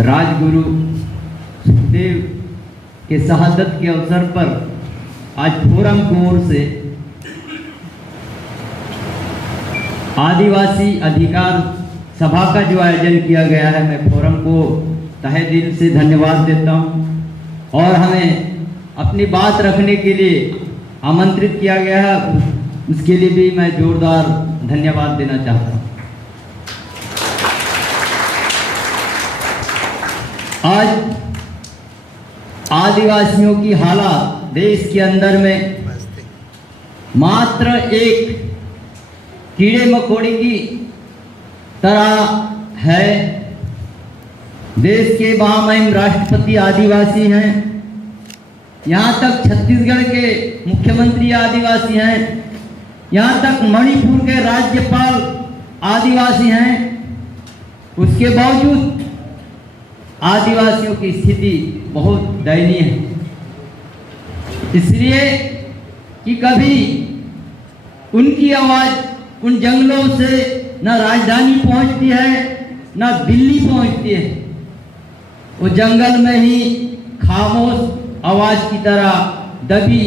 राजगुरु सुखदेव के शहादत के अवसर पर आज फोरम की ओर से आदिवासी अधिकार सभा का जो आयोजन किया गया है, मैं फोरम को तहे दिल से धन्यवाद देता हूं और हमें अपनी बात रखने के लिए आमंत्रित किया गया है, उसके लिए भी मैं जोरदार धन्यवाद देना चाहता हूं। आज आदिवासियों की हालत देश के अंदर में मात्र एक कीड़े मकोड़े की तरह है। देश के महामहिम राष्ट्रपति आदिवासी हैं, यहाँ तक छत्तीसगढ़ के मुख्यमंत्री आदिवासी हैं, यहाँ तक मणिपुर के राज्यपाल आदिवासी हैं। उसके बावजूद आदिवासियों की स्थिति बहुत दयनीय है, इसलिए कि कभी उनकी आवाज़ उन जंगलों से न राजधानी पहुंचती है न दिल्ली पहुंचती है। वो जंगल में ही खामोश आवाज़ की तरह दबी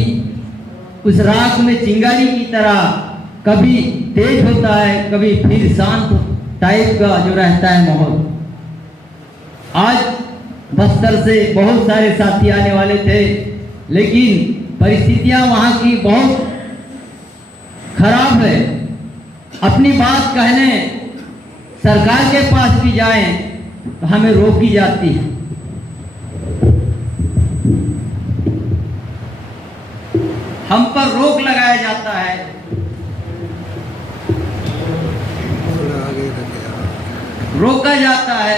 उस राख में चिंगारी की तरह कभी तेज होता है, कभी फिर शांत टाइप का जो रहता है माहौल। आज बस्तर से बहुत सारे साथी आने वाले थे, लेकिन परिस्थितियां वहां की बहुत खराब है। अपनी बात कहने सरकार के पास भी जाएं तो हमें रोकी जाती है। हम पर रोक लगाया जाता है, रोका जाता है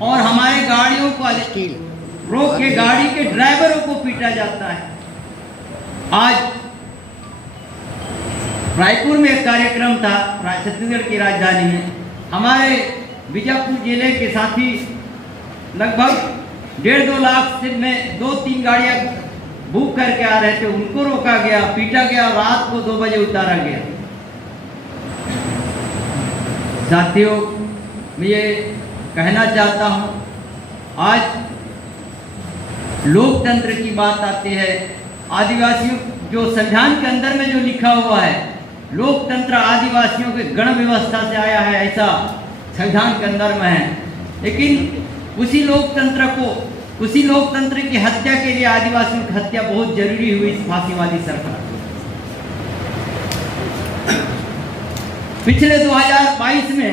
और हमारे गाड़ियों को रोक के गाड़ी के ड्राइवरों को पीटा जाता है। आज रायपुर में एक कार्यक्रम था, छत्तीसगढ़ की राजधानी में। हमारे बीजापुर जिले के साथी लगभग 1.5-2 लाख से में 2-3 गाड़ियां बुक करके आ रहे थे, उनको रोका गया, पीटा गया, रात को 2 बजे उतारा गया। साथियों, मैं ये कहना चाहता हूं, आज लोकतंत्र की बात आती है। आदिवासियों जो संविधान के अंदर में जो लिखा हुआ है, लोकतंत्र आदिवासियों के गण व्यवस्था से आया है, ऐसा संविधान के अंदर में है। लेकिन उसी लोकतंत्र की हत्या के लिए आदिवासियों की हत्या बहुत जरूरी हुई इस फांसीवादी सरकार। पिछले 2022 में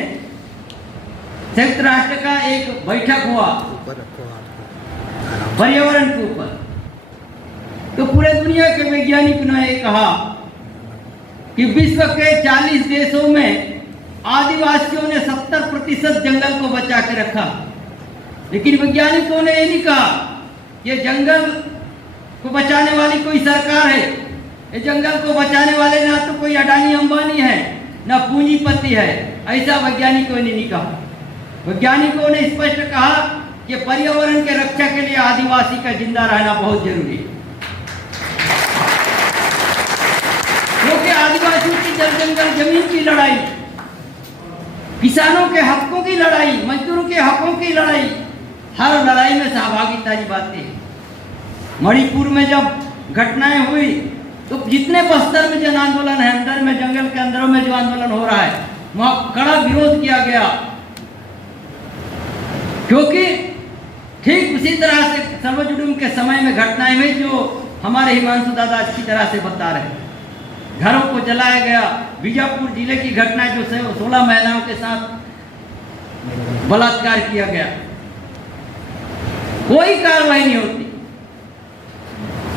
संयुक्त राष्ट्र का एक बैठक हुआ पर्यावरण के ऊपर, तो पूरे दुनिया के वैज्ञानिकों ने कहा कि विश्व के 40 देशों में आदिवासियों ने 70% जंगल को बचा के रखा। लेकिन वैज्ञानिकों ने ये नहीं कहा ये जंगल को बचाने वाली कोई सरकार है, ये जंगल को बचाने वाले ना तो कोई अडानी अंबानी है ना पूंजीपति है। ऐसा वैज्ञानिकों ने नहीं कहा। वैज्ञानिकों ने स्पष्ट कहा कि पर्यावरण के रक्षा के लिए आदिवासी का जिंदा रहना बहुत जरूरी है, क्योंकि आदिवासियों की जंगल जमीन की लड़ाई, किसानों के हकों की लड़ाई, मजदूरों के हकों की लड़ाई, हर लड़ाई में सहभागिता की बातें हैं। मणिपुर में जब घटनाएं हुई तो जितने बस्तर में जन आंदोलन है, अंदर में जंगल के अंदरों में जो आंदोलन हो रहा है, वहां कड़ा विरोध किया गया, क्योंकि ठीक उसी तरह से सर्वजुडुम के समय में घटनाएं हुई जो हमारे हिमांशु दादा अच्छी तरह से बता रहे हैं। घरों को जलाया गया। बीजापुर जिले की घटना जो 16 महिलाओं के साथ बलात्कार किया गया, कोई कार्रवाई नहीं होती,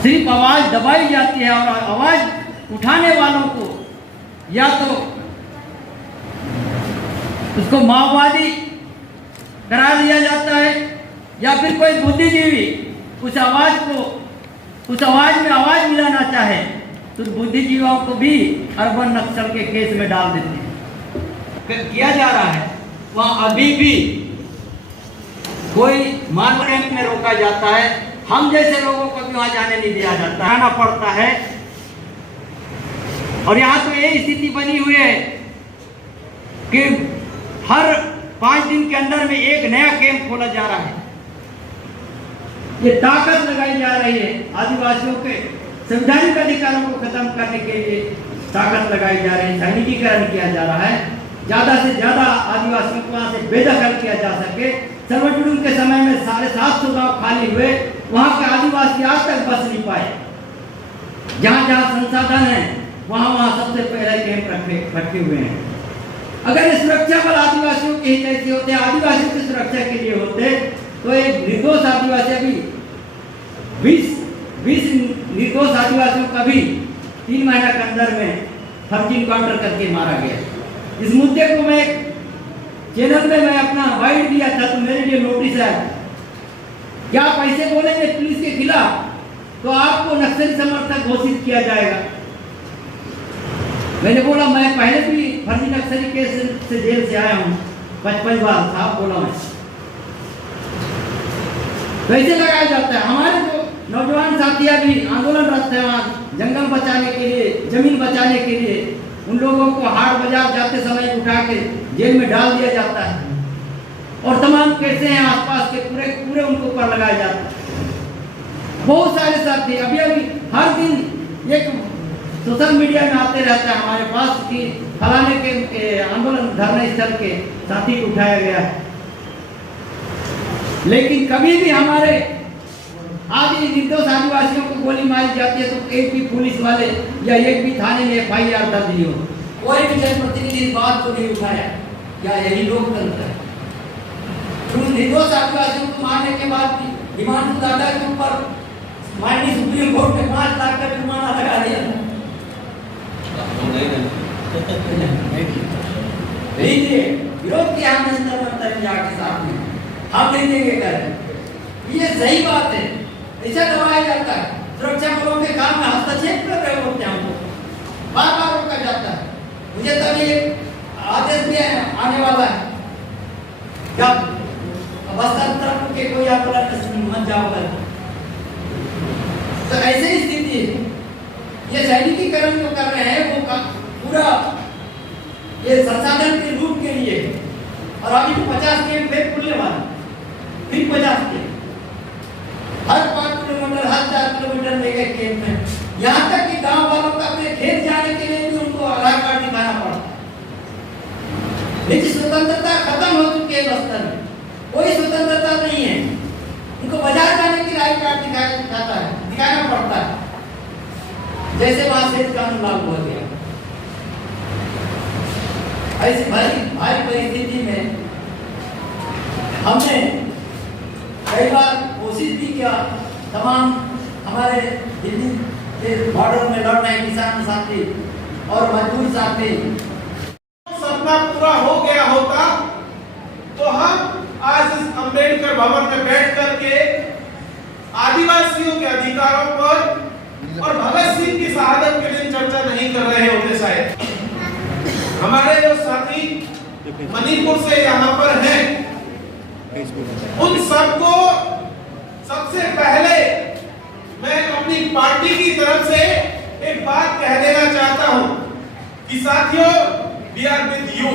सिर्फ आवाज दबाई जाती है और आवाज उठाने वालों को या तो उसको माओवादी करार दिया जाता है या फिर कोई बुद्धिजीवी उस आवाज में आवाज मिलाना चाहे तो बुद्धिजीवियों को भी अर्बन नक्सल के केस में डाल देते हैं। किया जा रहा है वहां अभी भी कोई मान कैंप में रोका जाता है। हम जैसे लोगों को भी वहां जाने नहीं दिया जाता, आना पड़ता है। और यहाँ तो ये स्थिति बनी हुई है कि हर 5 दिन के अंदर में एक नया कैंप खोला जा रहा है। ये ताकत लगाई जा रही है आदिवासियों के संवैधानिक अधिकारों को खत्म करने के लिए ताकत लगाई जा रही है, सैनिकीकरण किया जा रहा है। ज्यादा से ज्यादा आदिवासियों को वहां से बेदखल किया जा सके। सर्वजुलूम के समय में 750 गांव खाली हुए, वहां के आदिवासी आज तक बस नहीं पाए। जहां जहां संसाधन है वहां वहां सबसे पहले कैंप रखे हुए हैं। अगर ये सुरक्षा बल आदिवासियों के हित ऐसे होते, आदिवासियों की सुरक्षा के लिए होते, तो एक निर्दोष आदिवासी अभी 20 निर्दोष आदिवासियों का भी 3 महीना के अंदर में फर्जी इनकाउंटर करके मारा गया। इस मुद्दे को मैं चैनल में मैं अपना वाइड दिया था, तो मेरे लिए नोटिस है। क्या आप ऐसे बोलेंगे पुलिस के खिलाफ तो आपको नक्सली समर्थक घोषित किया जाएगा। मैंने बोला मैं पहले भी फर्जी नक्सली केस से जेल से आया हूँ 55 बार, साहब बोला मैं। कैसे लगाया जाता है? हमारे जो नौजवान साथी अभी आंदोलनरत हैं वहाँ जंगल बचाने के लिए, जमीन बचाने के लिए, उन लोगों को हाट बाजार जाते समय उठा के जेल में डाल दिया जाता है और तमाम केसें हैं आसपास के पूरे उनके ऊपर लगाया जाता है। बहुत सारे साथी अभी हर दिन एक सोशल मीडिया में आते रहता है हमारे पास कि फलाने के आंदोलन धरने स्थल के साथी को उठाया गया है, लेकिन कभी भी हमारे आदि निर्दोष आदिवासियों को गोली मारी जाती है तो एक भी पुलिस वाले या एक भी थाने में FIR दर्ज नहीं हो, कोई भी जनप्रतिनिधि इस बात को नहीं उठाया। क्या यही लोकतंत्र है? निर्दोष आदिवासियों को मारने के बाद हिमांशु दादा के ऊपर माननीय सुप्रीम कोर्ट ने 5 लाख का जुर्माना लगा दिया। विरोध किया हमने जाके साथ में, हम नहीं देंगे कर। ये सही बात है, ऐसा दबाया जाता है। सुरक्षा बलों के काम में हस्तक्षेप कर रहे होते हैं, हमको बार बार रोका जाता है। मुझे तभी एक आदेश भी आने वाला है, जब बस्तर के कोई आंदोलन मत जाओ। तो ऐसे ही स्थिति है। ये सैनिकीकरण जो कर रहे हैं वो पूरा ये संसाधन के रूप के लिए, और अभी तो 50 कैंप फिर खुलने वाले, फिर 50 कैंप हर 5 किलोमीटर हर 4 किलोमीटर में एक कैंप है। यहाँ तक कि गांव वालों का अपने खेत जाने के लिए भी उनको आधार कार्ड दिखाना पड़ता है। लेकिन स्वतंत्रता खत्म हो चुकी है बस्तर में, कोई स्वतंत्रता नहीं है। उनको बाजार जाने के लिए आई कार्ड दिखाना पड़ता है, जैसे वहां से कानून लागू हो गया। ऐसी भारी परिस्थिति में हमने कई बार कोशिश भी किया, तमाम हमारे दिल्ली के बॉर्डर में लड़ रहे किसान साथी और मजदूर साथी, सपना पूरा हो गया होता तो हम आज इस अंबेडकर भवन में बैठ करके आदिवासियों के अधिकारों पर और भगत सिंह की शहादत के दिन चर्चा नहीं कर रहे होते शायद। हमारे जो साथी मणिपुर से यहाँ पर हैं, उन सबको सबसे पहले मैं अपनी पार्टी की तरफ से एक बात कह देना चाहता हूं कि साथियों, वी आर विद यू।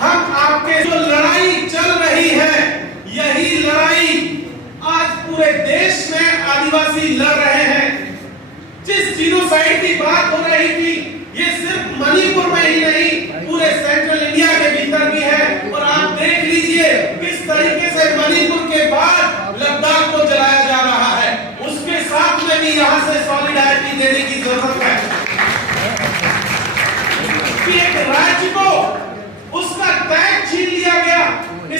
हम आपके जो लड़ाई चल रही है, यही लड़ाई आज पूरे देश में आदिवासी लड़ रहे हैं। जिस जीनोसाइड की बात हो रही थी, ये सिर्फ मणिपुर में ही नहीं, पूरे सेंट्रल इंडिया के भीतर भी है। और आप देख लीजिए किस तरीके से मणिपुर के बाद लद्दाख को जलाया जा रहा है। उसके साथ में भी यहाँ से सॉलिडारिटी देने की जरूरत है कि एक राज्य को उसका टैग छीन लिया गया,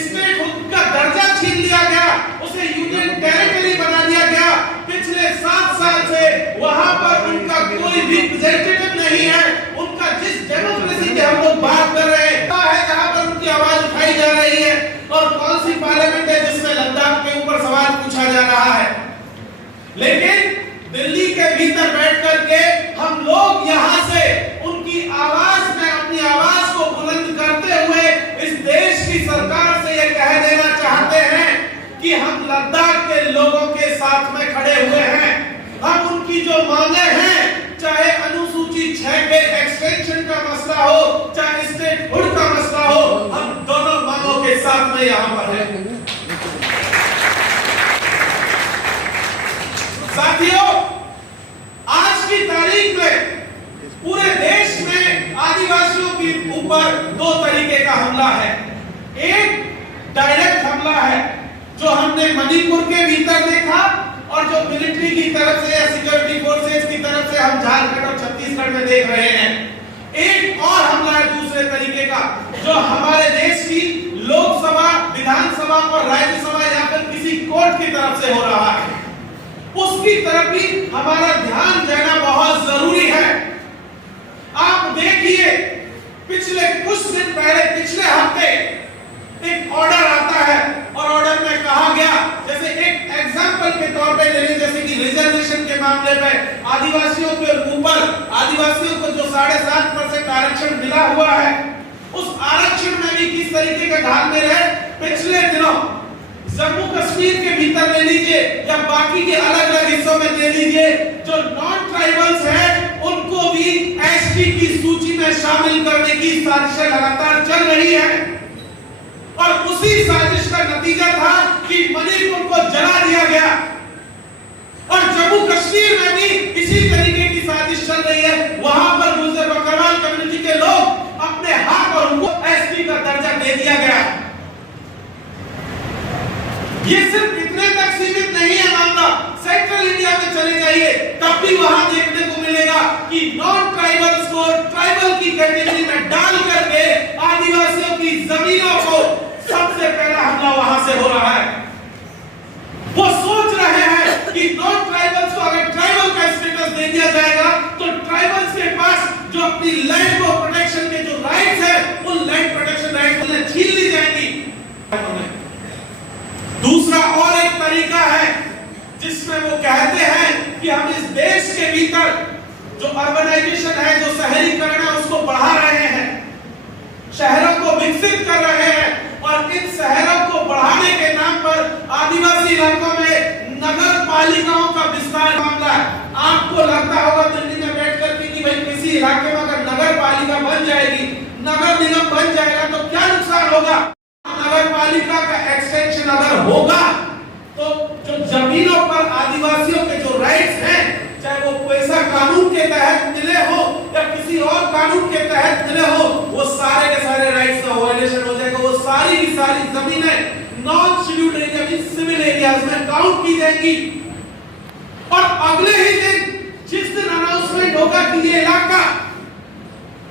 स्टेट का दर्जा छीन लिया गया, उसे यूनियन टेरिटरी बना दिया गया। पिछले 7 साल से वहां पर उनका कोई रिप्रेजेंटेटिव नहीं है। उनका जिस डेमोक्रेसी की हम लोग बात कर रहे हैं, जहां पर उनकी आवाज उठाई जा रही है, और कौन सी पार्लियामेंट है जिसमें लद्दाख के ऊपर सवाल पूछा जा रहा है। लेकिन दिल्ली के भीतर बैठ करके हम लोग यहाँ से उनकी आवाज में अपनी आवाज को बुलंद करते हुए इस देश की सरकार से यह कह देना चाहते हैं कि हम लद्दाख के लोगों के साथ में खड़े हुए हैं। हम उनकी जो मांगे हैं, चाहे अनुसूची 6 के एक्सटेंशन का मसला हो, चाहे स्टेटहुड का मसला हो, हम दोनों मांगों के साथ में यहां पर है। साथियों, आज की तारीख में पूरे देश में आदिवासियों के ऊपर दो तरीके का हमला है। एक डायरेक्ट हमला है जो हमने मणिपुर के भीतर देखा और जो मिलिट्री की तरफ से या सिक्योरिटी फोर्सेस की तरफ से हम झारखंड और छत्तीसगढ़ में देख रहे हैं। एक और हमला है दूसरे तरीके का जो हमारे देश की लोकसभा, विधानसभा और राज्यसभा या फिर किसी कोर्ट की तरफ से हो रहा है। उसकी तरफ भी हमारा ध्यान देना बहुत जरूरी है। आप देखिए, पिछले कुछ दिन पहले, पिछले हफ्ते एक ऑर्डर आता है और ऑर्डर में कहा गया, जैसे एक एग्जांपल के तौर पे ले लें, जैसे कि रिजर्वेशन के मामले में आदिवासियों के ऊपर, आदिवासियों को जो 7.5% आरक्षण मिला हुआ है, उस आरक्षण में भी किस तरीके का ढाल में रहे। पिछले दिनों जम्मू कश्मीर के भीतर ले लीजिए या बाकी के अलग अलग हिस्सों में ले लीजिए, जो नॉन ट्राइबल्स हैं उनको भी एसटी की सूची में शामिल करने की साजिशें लगातार चल रही है। और उसी साजिश का नतीजा था कि मणिपुर को जला दिया गया और जम्मू कश्मीर में भी इसी तरीके की साजिश चल रही है। वहां पर गुर्जर बकरवाल कम्युनिटी के लोग अपने हाथ और उनको एसटी का दर्जा दे दिया गया। ये सिर्फ इतने तक सीमित नहीं है मामला। सेंट्रल इंडिया में चले जाइए, तब भी वहां देखने को मिलेगा कि नॉन ट्राइबल्स को ट्राइबल की कैटेगरी में डाल करके आदिवासियों की जमीनों को सबसे पहला हमला वहां से हो रहा है। वो सोच रहे हैं कि नॉन ट्राइबल्स को अगर ट्राइबल का स्टेटस दे दिया जाएगा तो ट्राइबल्स के पास जो अपनी लैंड को प्रोटेक्शन के जो राइट्स है, उन लैंड प्रोटेक्शन राइट्स उन्हें छीन ली जाएंगी। दूसरा और एक तरीका है जिसमें वो कहते हैं कि हम इस देश के भीतर जो अर्बनाइजेशन है, जो शहरीकरण है, उसको बढ़ा रहे हैं, शहरों को विकसित कर रहे हैं और इन शहरों को बढ़ाने के नाम पर आदिवासी इलाकों में नगर पालिकाओं का विस्तार मामला है। आपको लगता होगा दिल्ली में बैठकर कि भाई किसी इलाके में अगर नगर पालिका बन जाएगी, नगर निगम बन जाएगा तो क्या नुकसान होगा। नगर पालिका का एक्सटेंशन अगर होगा तो जो जमीनों पर आदिवासियों के जो राइट्स हैं, चाहे वो पैसा कानून के तहत मिले हो या किसी और कानून के तहत मिले हो, वो सारे के सारे राइट्स का वायलेशन हो जाएगा। वो सारी की सारी जमीनें नॉन शेड्यूल्ड एरिया में, सिविल एरियाज में काउंट की जाएगी। और अगले ही दिन जिस दिन अनाउंसमेंट होगा कि ये इलाका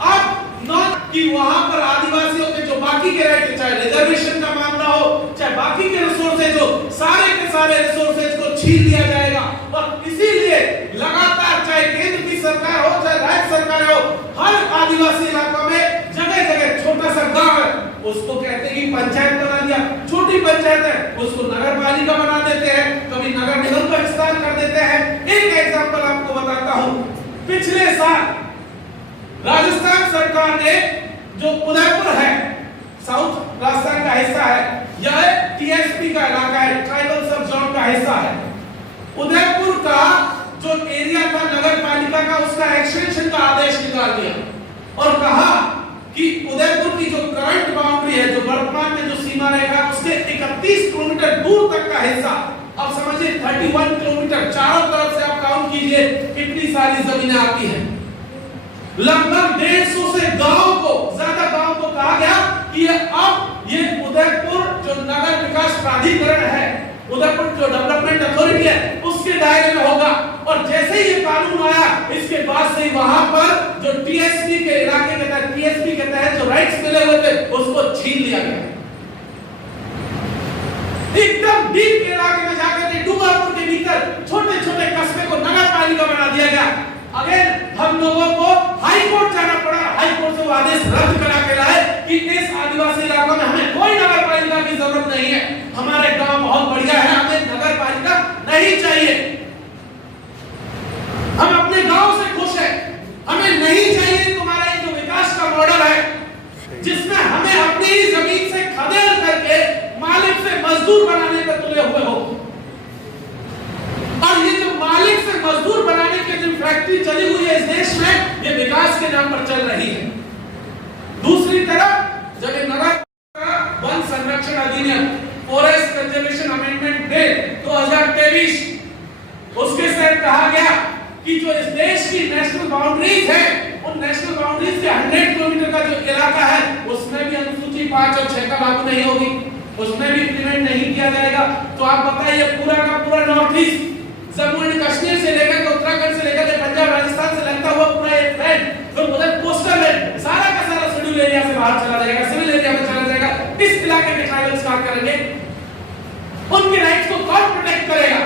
अब नॉन कि वहां पर आदिवासियों के जो बाकी के राइट, चाहे रिजर्वेशन का मामला हो, चाहे बाकी के रिसोर्सेज हो, सारे के सारे रिसोर्सेज को छीन लिया जाएगा। और इसीलिए लगातार चाहे केंद्र की सरकार हो, चाहे राज्य सरकार हो, हर आदिवासी इलाकों में जगह जगह छोटा सा गांव है, उसको कहते हैं कि पंचायत बना दिया, छोटी पंचायत है उसको नगर पालिका बना देते हैं, कभी नगर निगम का विस्तार कर देते हैं। एक एग्जांपल आपको बताता हूं, पिछले साल राजस्थान सरकार ने जो उदयपुर है, साउथ राजस्थान का हिस्सा है, यह टीएसपी का इलाका है, ट्राइबल सब जोन का हिस्सा है। उदयपुर का जो एरिया था नगर पालिका का, उसका एक्सटेंशन का आदेश निकाल दिया और कहा कि उदयपुर की जो करंट बाउंड्री है, जो वर्तमान में जो सीमा रेखा, उसके 31 किलोमीटर दूर तक का हिस्सा, अब समझिए 31 किलोमीटर, चारों तरफ से आप काउंट कीजिए कितनी सारी जमीनें आती हैं। लगभग 150 से गांव को, ज्यादा गांव को कहा गया कि अब ये उदयपुर जो नगर विकास प्राधिकरण है, उदयपुर जो डेवलपमेंट अथॉरिटी है, उसके दायरे में होगा। और जैसे ही ये कानून आया, इसके बाद से वहां पर जो टीएसपी के इलाके के तहत, टीएसपी के तहत जो राइट्स मिले हुए थे, उसको छीन लिया गया। एकदम डीप के इलाके में जाकर के डूंगरपुर के भीतर छोटे छोटे कस्बे को नगर पालिका बना दिया गया। अगर हम लोगों को हाई कोर्ट जाना पड़ा, हाई कोर्ट से वो आदेश रद्द करा के लाए कि इस आदिवासी इलाकों में हमें कोई नगर पालिका की जरूरत नहीं है, हमारे गांव बहुत बढ़िया है, हमें नगर पालिका नहीं चाहिए, हम अपने गांव से खुश हैं, हमें नहीं चाहिए तुम्हारा ये जो विकास का मॉडल है जिसमें हमें अपनी जमीन से खदेड़ करके मालिक से मजदूर बनाने पर तुले हुए हो। और ये जो मालिक से मजदूर बनाने की जो फैक्ट्री चली हुई है इस देश में, ये विकास के नाम पर चल रही है। दूसरी तरफ जब ये नगर वन अधिनियम, फॉरेस्ट कंजर्वेशन अमेंडमेंट बिल 2023, उसके तहत कहा गया कि जो इस देश की नेशनल बाउंड्रीज है, उन नेशनल बाउंड्रीज के 100 किलोमीटर का जो इलाका है, उसमें भी अनुसूची 5 और 6 का लागू नहीं होगी, उसमें भी इम्प्लीमेंट नहीं किया जाएगा। तो आप बताइए पूरा का पूरा north east, Jammu and Kashmir से लेकर के उत्तराखंड से लेकर के पंजाब राजस्थान से लगता हुआ पूरा एक बेल्ट, तो उधर कोस्टल बेल्ट सारा का सारा शेड्यूल एरिया से बाहर चला जाएगा, सिविल एरिया में चला जाएगा। इस इलाके के ट्राइबल्स क्या करेंगे? उनके राइट्स को कौन प्रोटेक्ट करेगा?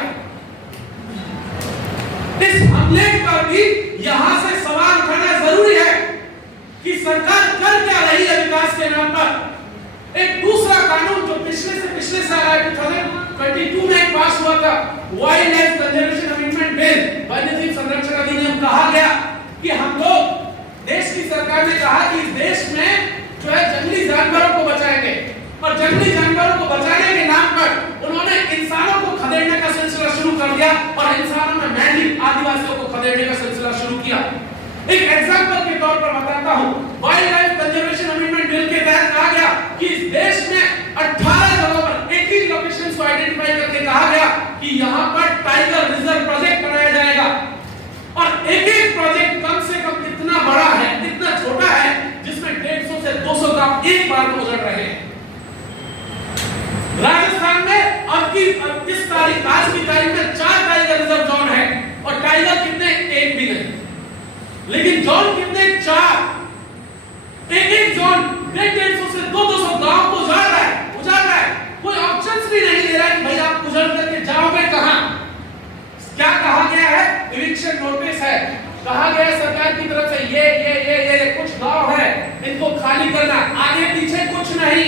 इस हमले पर भी यहां से सवाल उठाना जरूरी है कि सरकार कर क्या रही है विकास के नाम पर। एक दूसरा कानून जो पिछले साल आया 2022 में पास हुआ था, wild life conservation amendment bill, वन्यजीव संरक्षण अधिनियम, कहा गया कि हम लोग, देश की सरकार ने कहा कि इस देश में जो है जंगली जानवरों को बचाएंगे, और जंगली जानवरों को बचाने के नाम पर उन्होंने इंसानों को खदेड़ने का सिलसिला शुरू कर दिया, और इंसानों में मैंने आदिवासियों को खदेड़ने का सिलसिला शुरू किया। एक एग्जांपल के तौर पर बताता हूं, wild life conservation amendment bill के तहत कहा गया कि इस देश में 18 जगहों पर 18 लोकेशंस को आइडेंटिफाई करके कहा गया कि यहां पर टाइगर रिजर्व प्रोजेक्ट बनाया जाएगा, और एक-एक प्रोजेक्ट कम से कम इतना बड़ा है, इतना छोटा है, जिसमें 150 से 200 गांव एक बार में उजड़ रहे हैं। राजस्थान में अब किस तारीख, आज की तारीख में 4 टाइगर रिजर्व जोन है, और टाइगर कितने? एक भी नहीं, लेकिन जोन कितने? 4। एक जोन 150 से 200 गांव को उजाड़ रहा है। कोई ऑप्शंस भी नहीं दे रहा है कि भाई आप उजाड़ करके जाओगे कहां? क्या कहा गया है? इविक्शन नोटिस है, कहा गया है सरकार की तरफ से ये कुछ गांव है, इनको खाली करना, आगे पीछे कुछ नहीं,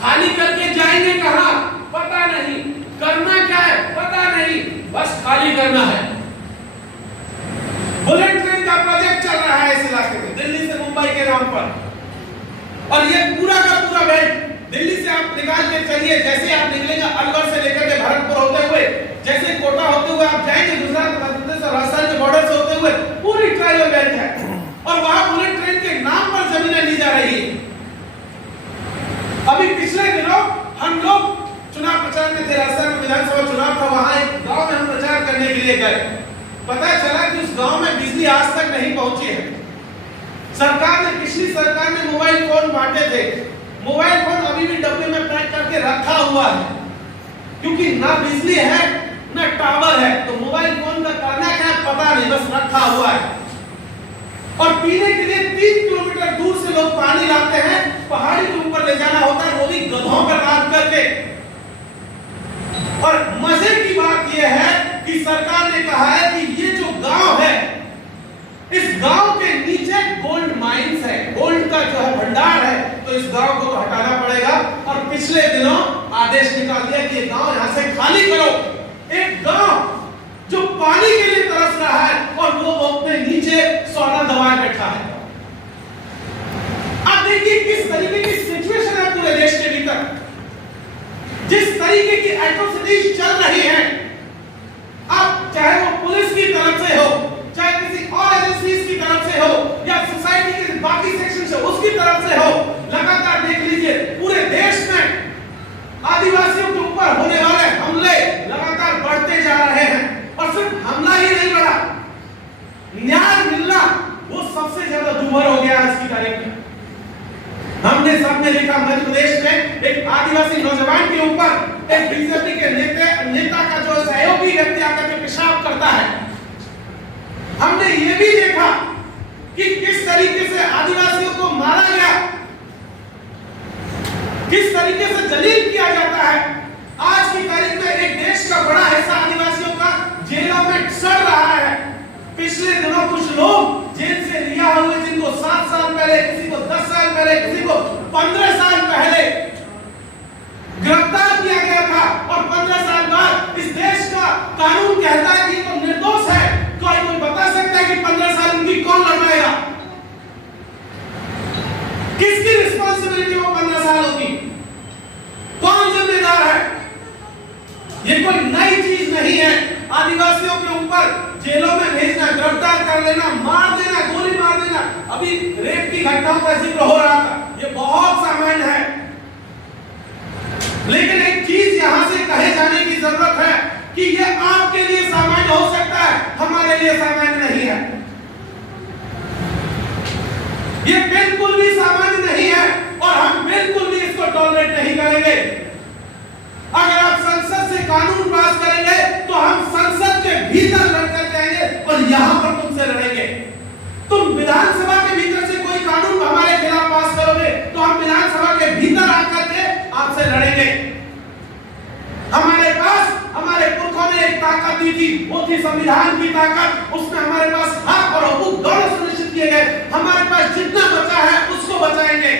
खाली करके जाएंगे कहां? पता नहीं, करना क्या है? पता नहीं, बस खाली करना है। बुलेट ट्रेन का प्रोजेक्ट चल रहा है इस इलाके में, दिल्ली से मुंबई के नाम पर, और ये पूरा का पूरा बेल्ट दिल्ली से आप निकाल के चलिए, जैसे आप निकलेंगे अलवर से लेकर के भरतपुर होते हुए, जैसे कोटा होते हुए आप जाएंगे गुजरात, मध्य प्रदेश और राजस्थान के बॉर्डर से होते हुए, पूरी ट्राइबल बेल्ट है, और वहां बुलेट ट्रेन के नाम पर जमीनें ली जा रही है। अभी पिछले दिनों हम लोग चुनाव प्रचार में थे, राजस्थान में विधानसभा चुनाव था, वहां एक गांव में हम प्रचार करने के लिए गए, पता चला कि उस गांव में बिजली आज तक नहीं पहुंची है। सरकार ने, पिछली सरकार ने मोबाइल फोन बांटे थे, मोबाइल फोन अभी भी डब्बे में पैक करके रखा हुआ है, क्योंकि ना बिजली है ना टावर है, तो मोबाइल फोन का करना क्या पता नहीं, बस रखा हुआ है। और पीने के लिए 3 किलोमीटर दूर से लोग पानी लाते हैं, पहाड़ी के ऊपर ले जाना होता है, वो भी गधों पर लाद करके। और मजे की बात यह है कि सरकार ने कहा है कि ये जो गांव है, इस गांव के नीचे गोल्ड माइंस है, गोल्ड का जो है भंडार है, तो इस गांव को तो हटाना पड़ेगा। और पिछले दिनों आदेश निकाल दिया कि ये गांव यहां से खाली करो। एक गांव जो पानी के लिए तरस रहा है और वो अपने नीचे सोना दबाए बैठा है। अब देखिए किस तरीके की सिचुएशन है पूरे देश के भीतर, जिस तरीके की एट्रोसिटीज चल रही है। अब चाहे वो पुलिस की तरफ से हो, चाहे किसी और एजेंसीज की तरफ से हो, या सोसाइटी के बाकी सेक्शन से उसकी तरफ से हो, लगातार देख लीजिए पूरे देश में आदिवासियों के ऊपर होने वाले हमले लगातार बढ़ते जा रहे हैं। और सिर्फ हमला ही नहीं बढ़ा, न्याय मिलना वो सबसे ज्यादा दूभर हो गया आज की तारीख में। हमने सबने देखा मध्य प्रदेश में एक आदिवासी नौजवान के ऊपर एक बीजेपी के नेता का जो सहयोगी व्यक्ति आकर के पेशाब करता है। हमने ये भी देखा कि किस तरीके से आदिवासियों को मारा गया, किस तरीके से जलील किया जाता है। आज की तारीख में एक देश का बड़ा हिस्सा आदिवासियों का जेलों में सड़ रहा है। पिछले दिनों कुछ लोग जेल से रिहा हुए, जिनको 7 साल पहले, किसी को 10 साल पहले, किसी को 15 साल पहले गिरफ्तार किया गया था, और 15 साल बाद इस देश का कानून कहता है कि तो निर्दोष है। कोई बता सकता है कि 15 साल उनकी कौन लड़ाएगा? किसकी रिस्पांसिबिलिटी वो 15 साल होगी? कौन जिम्मेदार है? ये कोई नई चीज नहीं है। आदिवासियों के ऊपर जेलों में भेजना, गिरफ्तार कर लेना, मार देना, गोली मार देना, अभी रेप की घटनाओं का जिक्र हो रहा था, ये बहुत सामान्य है। लेकिन एक चीज यहां से कहे जाने की जरूरत है कि ये आपके लिए सामान्य हो सकता है, हमारे लिए सामान्य नहीं है। ये बिल्कुल भी सामान्य नहीं है और हम बिल्कुल भी इसको टॉलरेट नहीं करेंगे। अगर आप संसद से कानून पास करेंगे तो हम संसद के भीतर लड़कर जाएंगे और यहां पर तुमसे लड़ेंगे। तुम विधानसभा के भीतर से कोई कानून हमारे खिलाफ पास करोगे तो हम विधानसभा के भीतर आकर के आपसे लड़ेंगे। हमारे पास हमारे पुरखों ने एक ताकत दी थी, वो थी संविधान की ताकत। उसमें हमारे पास हक और हुकूक दोनों सुनिश्चित किए गए। हमारे पास जितना बचा है उसको बचाएंगे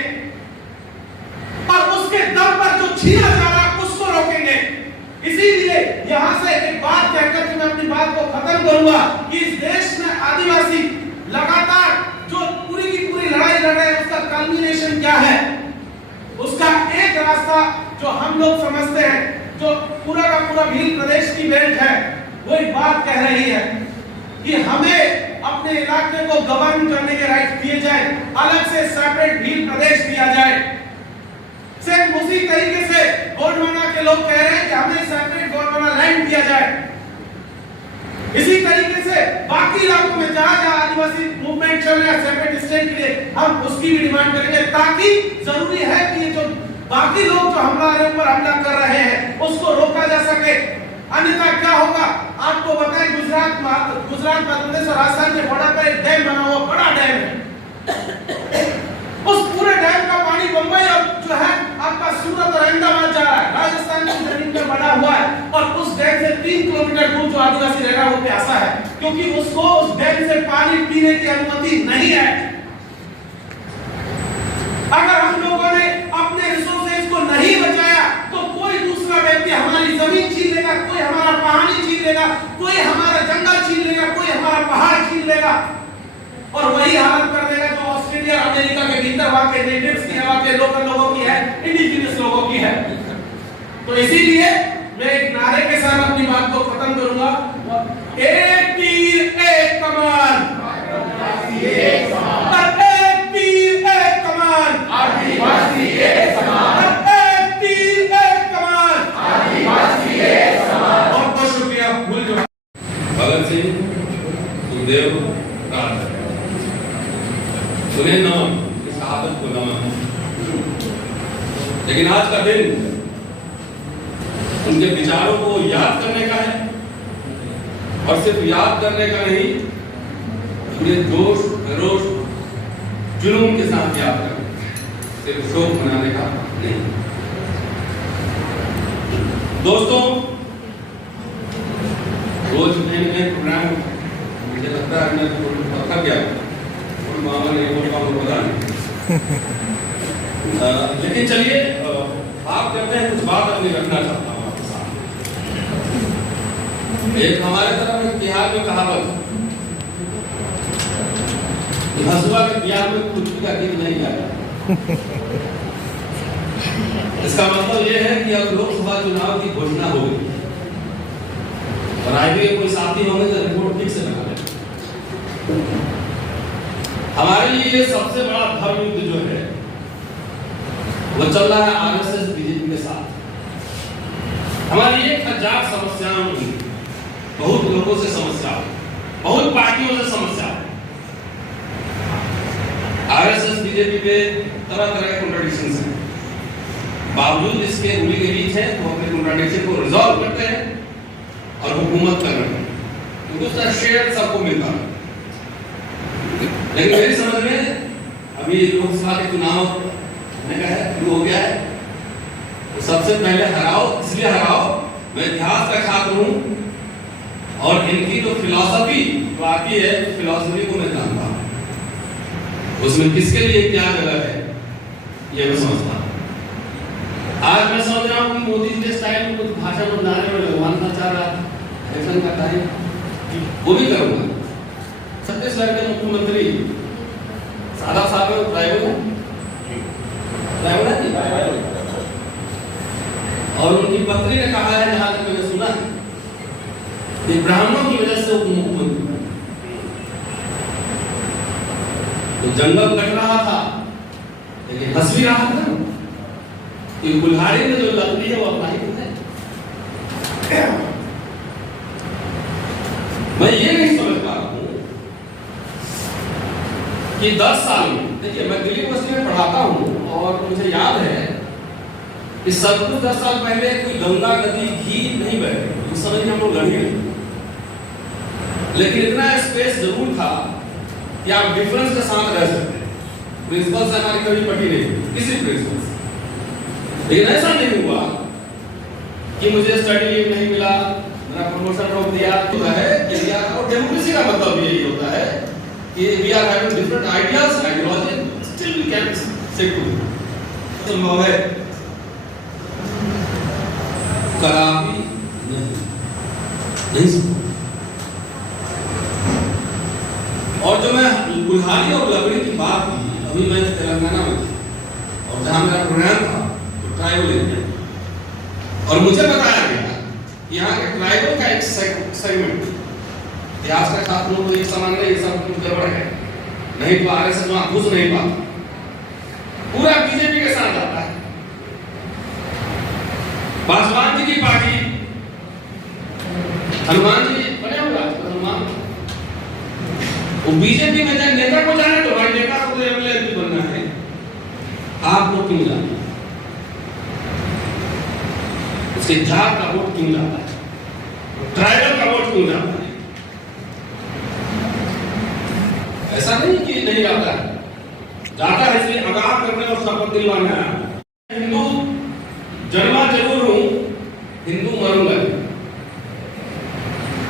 और उसके दम पर जो छीना जा रहा है उसको रोकेंगे। इसीलिए यहां से एक बात कहकर के मैं अपनी बात को खत्म करूंगा कि इस देश में आदिवासी लगातार जो पूरी की पूरी लड़ाई लड़ रहे हैं, उसका कल्मिनेशन क्या है? उसका एक रास्ता जो हम लोग समझते हैं, जो पूरा का पूरा भील प्रदेश की बेल्ट है, वो एक बात कह रही है कि हमें अपने इलाके को गवर्न करने के राइट दिए जाए, अलग से सेपरेट भील प्रदेश दिया जाए। सेम उसी तरीके से गोंडवाना के लोग कह रहे हैं कि हमें सेपरेट गोंडवाना लैंड दिया जाए। इसी तरीके से बाकी इलाकों में जहां आदिवासी मूवमेंट चल रहा है सेपरेट स्टेट के लिए, हम उसकी भी डिमांड करेंगे, ताकि जरूरी है कि ये जो बाकी लोग जो हमारे ऊपर हमला कर रहे हैं उसको रोका जा सके। अन्यथा क्या होगा आपको बताएं, गुजरात मध्य प्रदेश और राजस्थान के बॉर्डर पर एक डैम बना हुआ, बड़ा डैम है। उस पूरे डैम का पानी बंबई और जो है आपका सूरत और अहमदाबाद जा रहा है, राजस्थान की जमीन पर बना हुआ है और उस डैम से 3 किलोमीटर दूर जो आदिवासी रह रहा है वो प्यासा है, क्योंकि उसको उस डैम से पानी पीने की अनुमति नहीं है। अगर हम लोगों ने अपने रिसोर्सेज को नहीं बचाया तो कोई दूसरा व्यक्ति हमारी जमीन छीन लेगा, कोई हमारा पानी छीन लेगा, कोई हमारा जंगल छीन लेगा, कोई हमारा पहाड़ छीन लेगा और वही हालत कर देगा जो ऑस्ट्रेलिया और अमेरिका के भीतर वहां के नेटिव्स की है, वहां के लोकल लोगों की है, इंडिजिनियस लोगों की है। तो इसीलिए मैं एक नारे के साथ अपनी बात को खत्म करूंगा, एक तीर एक कमान, एक तीर एक कमान, आदिवासी एक समान, एक तीर एक कमान, आदिवासी एक समान। बहुत बहुत शुक्रिया। भगत सिंह, सुखदेव, राजगुरु, उन्हें नमन, इस आदत को नमन। लेकिन आज का दिन उनके विचारों को याद करने का है और सिर्फ याद करने का नहीं, उन्हें दोष रोष जुनून के साथ याद करना, सिर्फ शोक मनाने का नहीं। दोस्तों, रोज नए प्रोग्राम, मुझे लगता है मैं थक गया, मामा ने पता नहीं। लेकिन चलिए बात करते हैं, कुछ बात अपनी रखना चाहता हूँ आपके साथ। एक हमारे तरफ बिहार में कहावत, हसुआ के बिहार में कुछ का गीत नहीं गाया। इसका मतलब यह है कि अब लोकसभा चुनाव की घोषणा हो गई और आगे कोई साथी होंगे तो रिपोर्ट ठीक से बना ले। हमारे लिए सबसे बड़ा धर्म युद्ध जो है वो चल रहा है आरएसएस बीजेपी के साथ। हमारी 1000 समस्याएं होंगी, बहुत लोगों से समस्या, बहुत पार्टियों से समस्या। आरएसएस बीजेपी पे तरह तरह के कॉन्ट्रडिक्शंस हैं, बावजूद इसके उंगली के बीच है तो अपने कॉन्ट्रडिक्शन को रिजॉल्व करते हैं और हुकूमत कर रहे हैं, क्योंकि उसका शेयर सबको मिलता है। लेकिन मेरी समझ में अभी लोकसभा के चुनाव शुरू हो गया है, तो सबसे पहले हराओ, इसलिए हराओ, मैं इतिहास का छात्र हूं और इनकी जो फिलॉसफी बाकी है, फिलॉसफी को मैं जानता हूं, उसमें किसके लिए क्या जगह है ये मैं समझता हूं। आज मैं समझ रहा हूं कि मोदी जी के स्टाइल में कुछ भाषण बनाने में लगवाना चाह रहा था, ऐसा करता है वो भी करूंगा। छत्तीसगढ़ के मुख्यमंत्री सादा साहब ट्राइबल है और उनकी पत्नी ने कहा है, जहां तक मैंने सुना है, कि ब्राह्मणों की वजह से उप मुख्यमंत्री, तो जंगल कट रहा था लेकिन हंस भी रहा था। कि कुल्हाड़ी में जो लकड़ी है वो अपना ही है। मैं ये नहीं समझ पा रहा हूं कि 10 साल में, देखिए मैं दिल्ली यूनिवर्सिटी में पढ़ाता हूं और मुझे याद है कि सब कुछ 10 साल पहले कोई गंगा नदी घी नहीं बह रही, उस समय हम लोग लड़ी नहीं, लेकिन इतना स्पेस जरूर था कि आप डिफरेंस के साथ रह सकते हैं। प्रिंसिपल से हमारी कभी पटी नहीं, किसी प्रिंसिपल से, लेकिन ऐसा नहीं हुआ कि मुझे स्टडी लीव नहीं मिला, मेरा प्रमोशन रोक दिया। होता है कि और डेमोक्रेसी का मतलब यही होता है कि we are having different ideas, ideology, still we can stick to it. संभव है कदापि नहीं संभव। और जो मैं कुल्हाड़ी और लकड़ी की बात की, अभी मैं तेलंगाना में था और जहां मेरा प्रोग्राम था तो ट्राइबल एरिया, और मुझे बताया गया यहाँ के ट्राइबल का एक सेगमेंट, इतिहास का छात्रों को एक समान नहीं, सब कुछ गड़बड़ है, नहीं तो आरएसएस वहां घुस नहीं पाता, पूरा बीजेपी के साथ आता है। पासवान जी की पार्टी, हनुमान जी बने हुआ हनुमान, वो बीजेपी में जब नेता को जाने तो भाई नेता को एमएलए बनना है, आप लोग क्यों जाते, उसके जात का वोट क्यों जाता है, ट्राइबल का वोट क्यों जाता है? ऐसा नहीं कि नहीं जाता है, जाता है इसलिए आगाह करने और शपथ दिलवाना है। हिंदू जन्मा जरूर हूं, हिंदू मरूंगा।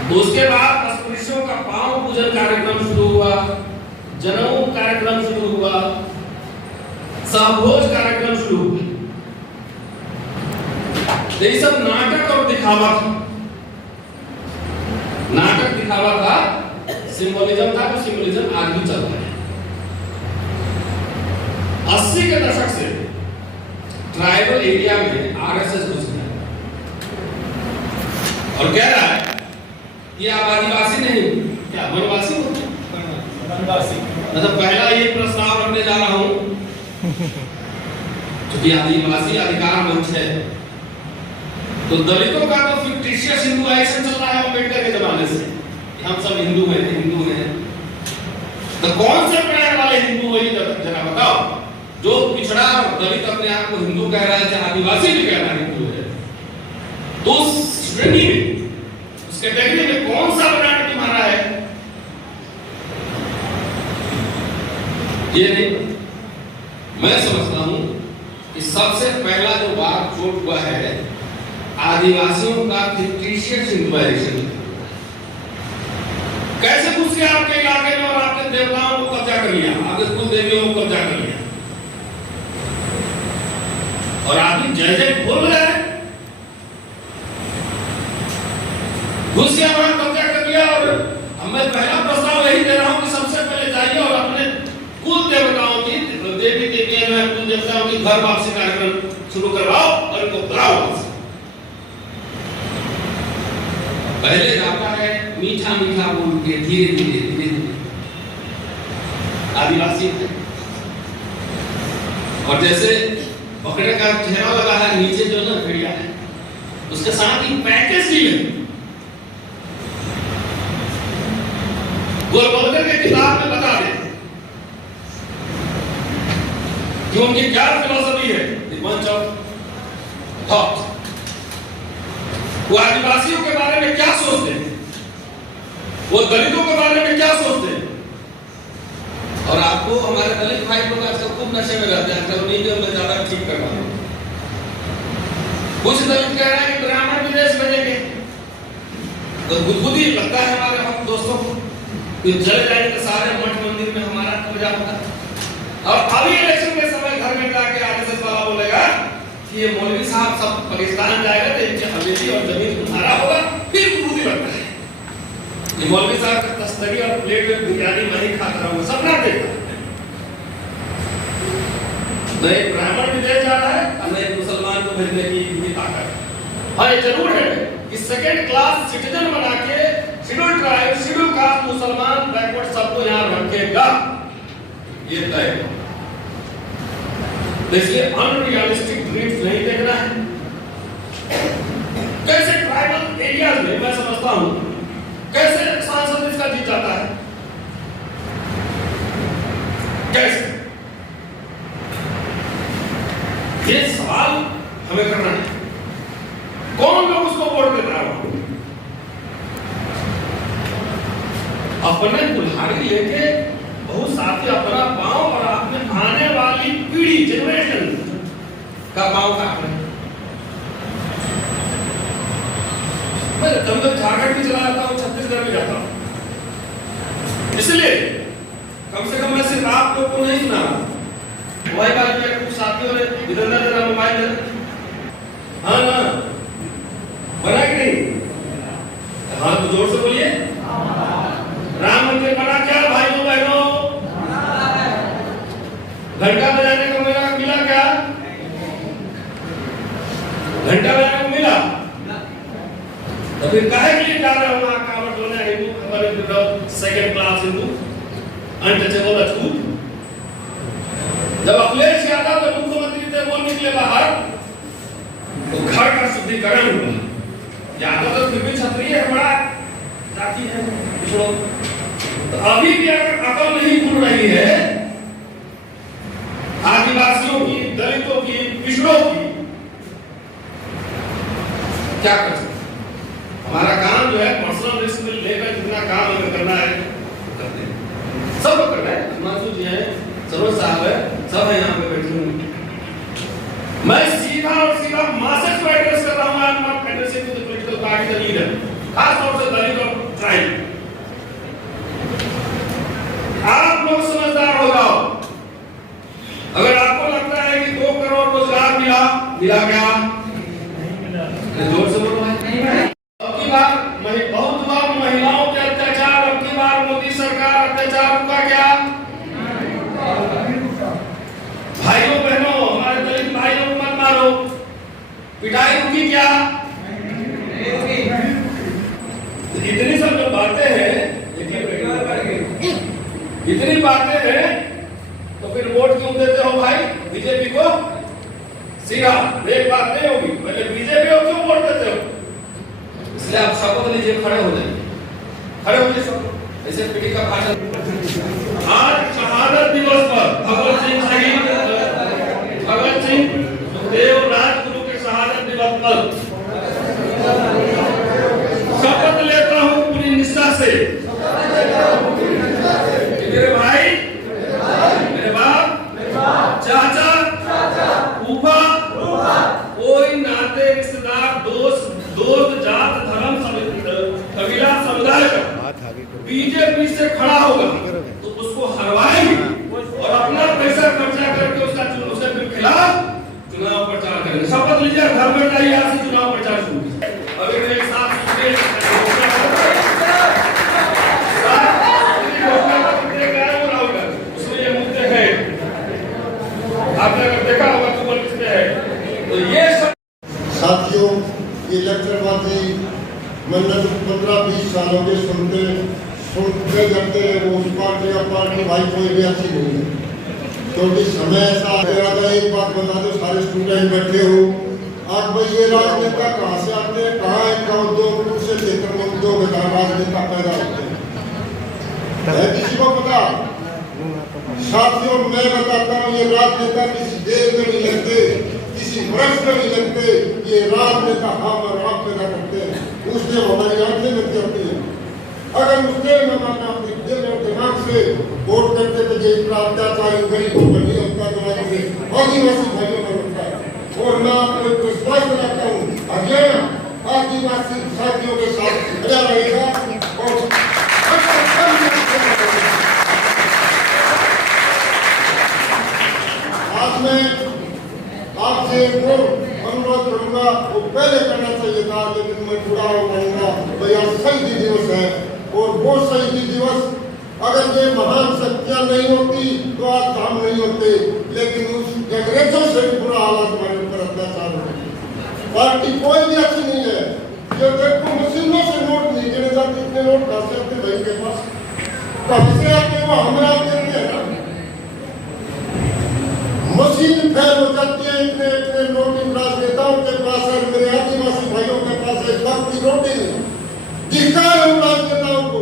तो उसके बाद अस्पृश्यों का पांव पूजन कार्यक्रम शुरू हुआ, जनेऊ कार्यक्रम शुरू हुआ, सहभोज कार्यक्रम शुरू हुआ। ये सब नाटक और दिखावा था, नाटक दिखावा था, सिंबोलिज्म था, तो सिंबोलिज्म आज भी चल रहा है। 80 के दशक से ट्राइबल एरिया में आरएसएस घुस गया और कह रहा है कि आप आदिवासी नहीं, क्या वनवासी हो? वनवासी मतलब पहला ये प्रस्ताव रखने जा रहा हूं क्योंकि आदिवासी अधिकार मंच है, तो दलितों का तो फिक्टिशियस हिंदुआइजेशन चल रहा है अम्बेडकर के जमाने से, हम सब हिंदू हैं, हिंदू हैं। तो कौन से प्रकार वाले हिंदू वही जरा बताओ, जो पिछड़ा और दलित अपने आप को हिंदू कह रहा है, आदिवासी भी कह रहा है हिंदू है, तो उस श्रेणी में, उस कैटेगरी में कौन सा ब्रांड तुम्हारा है? ये नहीं, मैं समझता हूं कि सबसे पहला जो बात चोट हुआ है आदिवासियों का फिक्टिशियस हिंदुआइजेशन। कैसे घुस के आपके इलाके में और आपके देवताओं को कब्जा कर लिया, आपके कुल देवियों को कब्जा कर लिया, और आदमी जय जय बोल रहे हैं, घुस के वहां कब्जा कर लिया। और मैं पहला प्रस्ताव यही दे रहा हूं कि सबसे पहले जाइए और अपने कुल देवताओं की, देवी देवियां जो है कुल देवताओं की घर वापसी कार्यक्रम शुरू करवाओ और इनको बुलाओ। पहले जाता है मीठा मीठा बोल के, धीरे धीरे धीरे धीरे आदिवासी, और जैसे बकरे का चेहरा लगा है नीचे जो ना भेड़िया है, उसके साथ ही पैकेज भी है। गोलवलकर के किताब में बता दे कि उनकी क्या फिलॉसफी है, द बंच ऑफ थॉट। वो आदिवासियों के बारे में क्या सोचते हैं, वो दलितों के बारे में क्या सोचते हैं। और आपको हमारे दलित भाई लोग आजकल खूब नशे में रहते हैं, तो नहीं मैं ज्यादा ठीक कर रहा हूं। कुछ दलित कह रहे हैं कि ब्राह्मण विदेश भेजेंगे, तो बुद्धि लगता है हमारे हम दोस्तों को कि चले जाएंगे सारे मठ मंदिर में हमारा कब्जा होगा। और अभी इलेक्शन के समय घर में जाके आरएसएस वाला बोलेगा कि ये मौलवी साहब सब पाकिस्तान जाएगा तो इनकी हवेली और जमीन तुम्हारा होगा, फिर बुद्धि लगता है ये मौलवी साहब का तस्तरी और प्लेट में बिरयानी मैं ही खाता रहूंगा, सपना देखता न एक ब्राह्मण विदेश जा रहा है और न एक मुसलमान को भेजने की ताकत है। हाँ ये जरूर है कि सेकेंड क्लास सिटीजन बना के शेड्यूल ट्राइब, शेड्यूल कास्ट, मुसलमान, बैकवर्ड सबको यहाँ रखेगा, ये तय। तो इसलिए अनरियलिस्टिक ड्रीम्स नहीं देखना है। कैसे ट्राइबल एरियाज में मैं समझता हूं कैसे सांसद इसका जीत जाता है, कैसे, ये सवाल हमें करना है। कौन लोग उसको वोट देता है? अपने कुल्हाड़ी लेके बहुत साथी अपना पांव और अपने आने वाली पीढ़ी जनरेशन का पांव काट रहे हैं। मैं कभी कभी झारखंड भी चला जाता हूँ, छत्तीसगढ़ भी जाता हूँ, इसलिए कम से कम मैं सिर्फ आप लोग को नहीं सुना, वही बात में कुछ साथियों ने विदंदा तेरा मोबाइल है, हाँ ना बना कि नहीं? हाँ तो जोर से बोलिए। राम मंदिर बना क्या भाइयों बहनों? घंटा बजाने को मिला क्या? घंटा बजाने को मिला तो फिर काहे के लिए जा रहे हो वहां कावड़ होने? हिंदू खबर सेकंड क्लास हिंदू अनटचेबल अछूत। जब अखिलेश यादव जब मुख्यमंत्री थे वो निकले बाहर तो घर का शुद्धिकरण हुआ। यादव तो फिर भी क्षत्रिय है, बड़ा जाति है, तो अभी भी अगर अकल नहीं खुल रही है आदिवासियों की, दलितों की, पिछड़ों की, क्या कर सकते? हमारा काम जो है पर्सनल रिस्क लेकर जितना काम हमें करना है करते हैं, सब लोग करना है। हिमांशु जी है, सरोज साहब है, सब है यहाँ पे बैठे हुए। मैं सीधा और सीधा मासेस को एड्रेस कर रहा हूँ। I am not addressing to the political party the leader, खास तौर से दलित और ट्राइब। आप लोग समझदार हो जाओ। अगर आपको लगता है कि 2 करोड़ रोजगार मिला क्या? जोर से बोलो। अब की बार बहुत बार महिलाओं के अत्याचार, अब की बार मोदी सरकार अत्याचार रुका क्या? भाइयों बहनों, हमारे दलित भाइयों को मत मारो, पिटाई रुकी क्या? इतनी सब जो बातें हैं, इतनी बातें हैं, तो फिर वोट क्यों देते हो भाई बीजेपी को? सीधा एक बात नहीं होगी, पहले बीजेपी को क्यों वोट देते हो? इसलिए आप शपथ लीजिए, खड़े हो जाइए, खड़े हो जाइए सब, ऐसे पीढ़ी का भाषण। आज शहादत दिवस पर भगत सिंह शहीद, भगत सिंह सुखदेव राजगुरु के शहादत दिवस पर शपथ लेता हूँ पूरी निष्ठा से, मेरे भाई, मेरे बाप, चाचा, फूफा, कोई नाते रिश्तेदार, दोस्त जात धर्म कबीला समुदाय का बीजेपी से खड़ा होगा तो उसको हरवाएंगे और अपना पैसा खर्चा करके उसके खिलाफ चुनाव प्रचार करेंगे। शपथ लीजिए, घर में जाइए, यहाँ से चुनाव प्रचार शुरू। अगर एक साथ आपने अगर देखा होगा तो बोल किसने है, तो ये साथियों, ये लेक्चरबाजी मैंने 15-20 सालों के सुनते जाते हैं। वो पार्टी भाई कोई भी अच्छी नहीं है, क्योंकि समय ऐसा आ गया। एक बात बता दो सारे स्टूडेंट बैठे हो, आज भाई ये राजनेता कहाँ से आते हैं, कहाँ है उद्योग से क्षेत्र में उद्योग राजनेता पैदा होते हैं, किसी को पता? साथियों, मैं बताता हूँ, ये राजनेता किसी देश में नहीं लगते, किसी वर्ष में नहीं लगते, ये राजनेता हम और आप पैदा करते हैं। उसने हमारी आंखें लगती होती है। अगर उसने माना अपने दिल और दिमाग से वोट करते तो ये अत्याचारी गरीबों पर नहीं होता, तो आदिवासी भाइयों पर होता है। और मैं आपको एक विश्वास दिलाता हूँ, हरियाणा आदिवासी साथियों के साथ खड़ा रहेगा और आज मैं आपसे एक और अनुरोध करूंगा, वो पहले करना चाहिए था, लेकिन मैं पूरा हो पाऊंगा। भैया शहीदी दिवस है और वो शहीदी दिवस अगर ये महान शक्तियां नहीं होती तो आज काम नहीं होते, लेकिन उस अंग्रेजों से भी बुरा हालात हमारे ऊपर अत्याचार हो। पार्टी कोई भी अच्छी नहीं है, जो देखो मशीनों से नोट नहीं गिने जाते, इतने नोट कहाँ से आते भाई के पास, कहाँ से आते? वो हमें आप देते हैं ना, सीधी फैल हो जाती है। इतने इतने नोटिस राजनेताओं के पास है, मेरे आदिवासी भाइयों के पास है, वक्त की रोटी नहीं। धिक्कार है उन राजनेताओं को।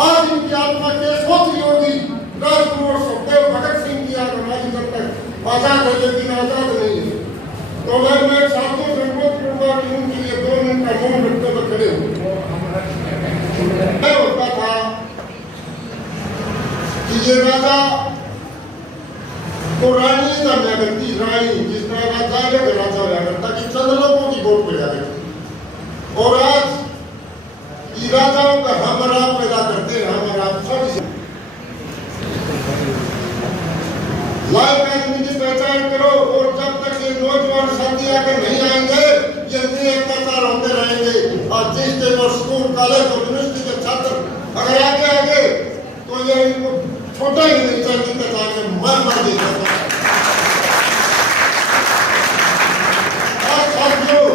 आज इनकी आत्मा के सोच रही होगी राजकुमार सुखदेव भगत सिंह की आग हमारी जब तक आजाद है, लेकिन आजाद नहीं है। तो मैं साथियों से अनुरोध करूंगा कि उनके लिए 2 मिनट का मौन रखते हुए खड़े हो। मैं होता था कि ये राजा तो रानी का मैं करती रानी, जिस तरह का जाने का राजा हुआ करता कि चंद लोगों की वोट पे जाती। और आज ये राजाओं का हम और आप पैदा करते हैं, हम और आप सब लाइफ आदमी की पहचान करो। और जब तक ये नौजवान साथी आकर नहीं आएंगे, ये नए अत्याचार होते रहेंगे। और जिस टाइम और स्कूल कॉलेज और यूनिवर्सिटी के छात्र अगर आगे तो ये इनको छोटा ही नहीं चाहिए कि जाके मर देगा। और साथियों,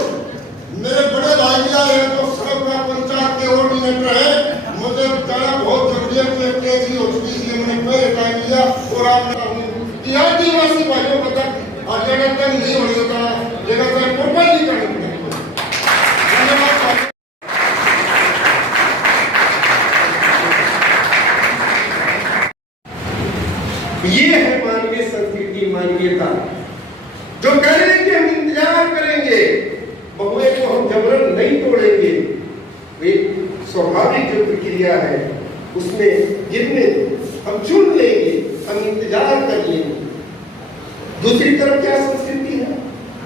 मेरे बड़े भाई भी आए हैं तो सबका पंचायत के कोऑर्डिनेटर है। मुझे जाना बहुत जरूरी है, मुझे तेजी हो चुकी, इसलिए मैंने पहले टाइम लिया। और आप आदिवासी भाइयों को तक और जगह नहीं होने देता, जगह तक नहीं करनी पड़ेगी। धन्यवाद। ये है मानवीय संस्कृति, मानवीयता, जो कह रहे हैं कि हम इंतजार करेंगे, बहुए को हम जबरन नहीं तोड़ेंगे। एक स्वाभाविक जो प्रक्रिया है उसमें जितने हम चुन लेंगे, हम इंतजार कर लेंगे। दूसरी तरफ क्या संस्कृति है?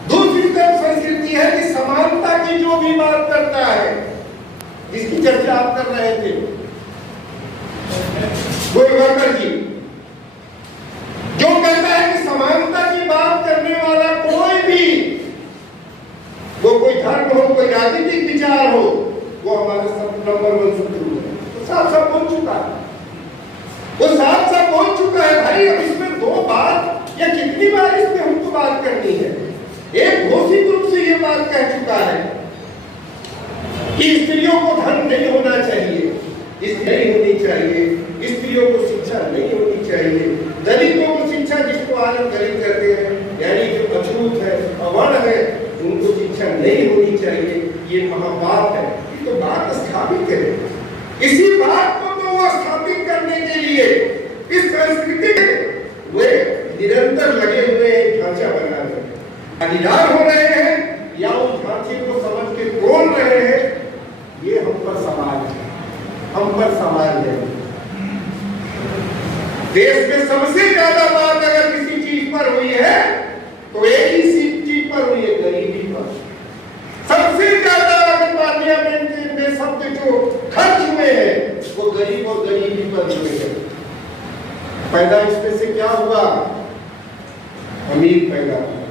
दूसरी तरफ संस्कृति है कि समानता की जो भी बात करता है, जिसकी चर्चा आप कर रहे थे गोलवाकर जी, जो कहता है कि समानता की बात करने वाला कोई भी, वो कोई धर्म हो, कोई राजनीतिक विचार हो, वो हमारा सब नंबर 1 शत्रु है। तो साफ साफ बोल चुका है, वो साफ साफ बोल चुका है। भाई अब इसमें 2 बात या कितनी बार इसमें हमको बात करनी है? एक घोषित रूप से ये बात कह चुका है कि स्त्रियों को धन नहीं होना चाहिए, नहीं होनी चाहिए, स्त्रियों को शिक्षा नहीं होनी चाहिए, दलितों को शिक्षा, जिसको आज हम दलित करते हैं, यानी जो अछूत है, अवर्ण है, उनको शिक्षा नहीं होनी चाहिए। ये महापाप है। ये तो बात स्थापित है। इसी बात को तो वो स्थापित करने के लिए इस संस्कृति वे निरंतर लगे हुए हैं, ढांचा बना रहे हैं, भागीदार हो रहे हैं या उस ढांचे को समझ के तोड़ रहे हैं। ये हम पर सवाल है, हम पर सवाल है। देश में सबसे ज्यादा बात अगर किसी चीज पर हुई है तो एक ही चीज पर हुई है, गरीबी पर। सबसे ज्यादा अगर पार्लियामेंट में शब्द जो खर्च हुए हैं वो गरीब और गरीबी पर हुए हैं। पैदा इसमें से क्या हुआ? अमीर पैदा हुआ।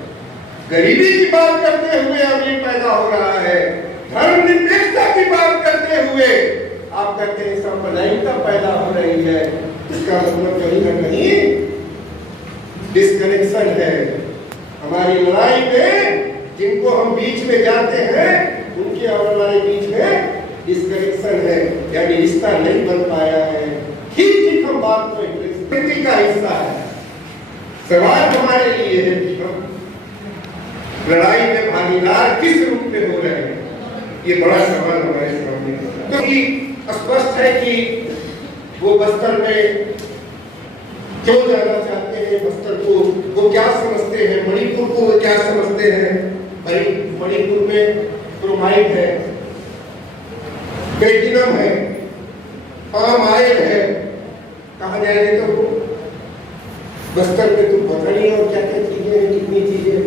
गरीबी की बात करते हुए अमीर पैदा हो रहा है। धर्मनिरपेक्षता की बात करते हुए आप कहते हैं सांप्रदायिकता पैदा हो रही है। इसका मतलब कहीं ना कहीं डिस्कनेक्शन है। हमारी लड़ाई में जिनको हम बीच में जाते हैं उनके और हमारे बीच में डिस्कनेक्शन है, यानी रिश्ता नहीं बन पाया है। ठीक हम बात को संस्कृति का हिस्सा है। सवाल हमारे लिए है कि हम लड़ाई में भागीदार किस रूप में हो रहे हैं, ये बड़ा सवाल हमारे सामने है। क्योंकि स्पष्ट है कि वो बस्तर में क्यों जाना चाहते हैं, बस्तर को वो क्या समझते हैं, मणिपुर को वो क्या समझते हैं। मणिपुर में क्रोमाइट है, प्लेटिनम है, पाम ऑयल है, कहा जाएंगे तो बस्तर में तो पता नहीं और क्या क्या चीजें हैं, कितनी चीजें।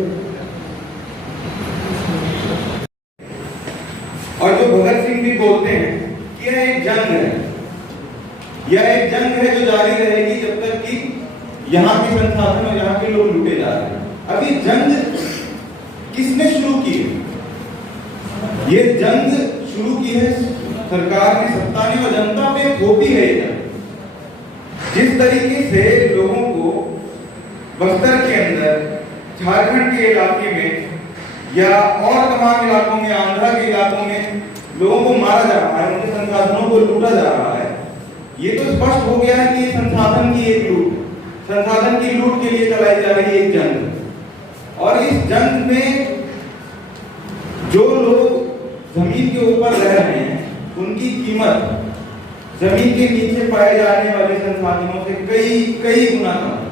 और जो भगत सिंह भी बोलते हैं कि यह एक जंग है, यह एक जंग है जो जारी रहेगी जब तक कि यहाँ के संसाधन और यहाँ के लोग लूटे जा रहे हैं। अब ये जंग किसने शुरू की? ये जंग शुरू की है सरकार ने, सत्ता ने, और जनता पे थोपी है ये जंग। जिस तरीके से लोगों को बस्तर के अंदर, झारखंड के इलाके में या और तमाम इलाकों में, आंध्रा के इलाकों में लोगों को मारा जा रहा है, उनके संसाधनों को लूटा जा रहा है, ये तो स्पष्ट हो गया है कि संसाधन की एक लूट, संसाधन की लूट के लिए चलाई जा रही एक जंग। और इस जंग में जो लोग जमीन के ऊपर रह रहे हैं उनकी कीमत जमीन के नीचे पाए जाने वाले संसाधनों से कई कई गुना कम है।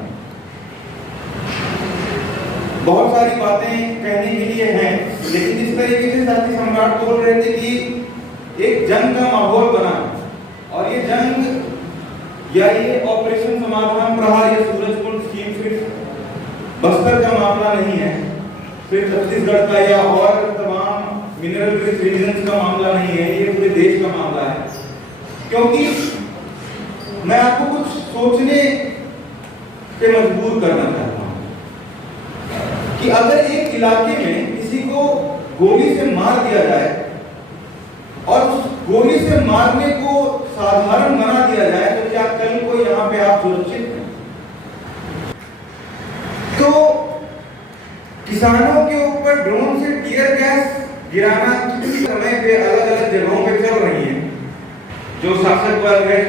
बहुत सारी बातें कहने के लिए हैं, लेकिन जिस तरीके से साथी सम्राट बोल रहे थे कि एक जंग का माहौल बना, और ये जंग या ये ऑपरेशन समाधान प्रहार या सूरजकुंड स्कीम सिर्फ बस्तर का मामला नहीं है, फिर छत्तीसगढ़ का या और तमाम मिनरल रिच रीजन्स का मामला नहीं है, ये पूरे देश का मामला है। क्योंकि मैं आपको कुछ सोचने पे मजबूर करना चाहता हूं कि अगर एक इलाके में किसी को गोली से मार दिया जाए और उस गोली से मारने को साधारण बना दिया जाए, तो क्या कल को यहां पे आप सुरक्षित हैं? तो किसानों के ऊपर ड्रोन से टीयर गैस गिराना किसी समय पे अलग अलग जगहों पे चल रही है। जो शासक वर्ग है,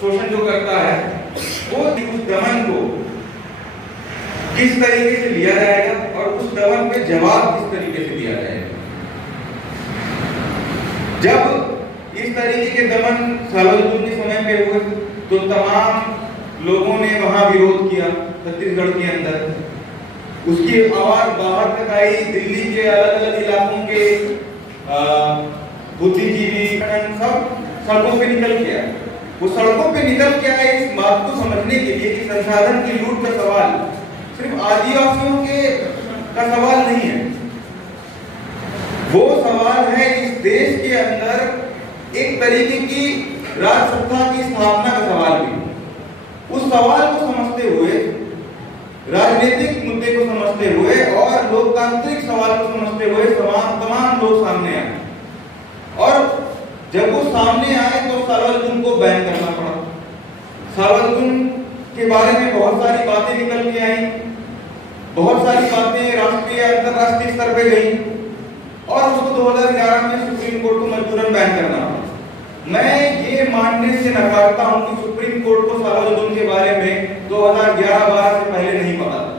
शोषण जो करता है, वो उस दमन को किस तरीके से लिया जाएगा और उस दमन पे जवाब किस तरीके से दिया जाएगा। जब इस तरीके के दमन सालों के समय पे हुए तो तमाम लोगों ने वहां विरोध किया छत्तीसगढ़ के अंदर। उसकी आवाज बाहर तक आई, दिल्ली के अलग अलग इलाकों के बुद्धिजीवी सब सड़कों पे निकल के आए। वो सड़कों पे निकल के आए इस बात को समझने के लिए कि संसाधन की लूट का सवाल सिर्फ आदिवासियों के का सवाल नहीं है, वो सवाल है इस देश के अंदर एक तरीके की राजसत्ता की स्थापना का सवाल भी। उस सवाल को समझते हुए, राजनीतिक मुद्दे को समझते हुए और लोकतांत्रिक सवाल को समझते हुए तमाम लोग सामने आए, और जब वो सामने आए तो सार्वजनिक को बैन करना पड़ा। सार्वजनिक के बारे में बहुत सारी बातें निकल के आई, बहुत सारी बातें राष्ट्रीय अंतरराष्ट्रीय स्तर पे गई, और उसको 2011 में सुप्रीम कोर्ट को मजबूरन बैन करना पड़ा। मैं ये मानने से नकारता हूं कि सुप्रीम कोर्ट को सार्वजनिक के बारे में 2011-12 से पहले नहीं पता था।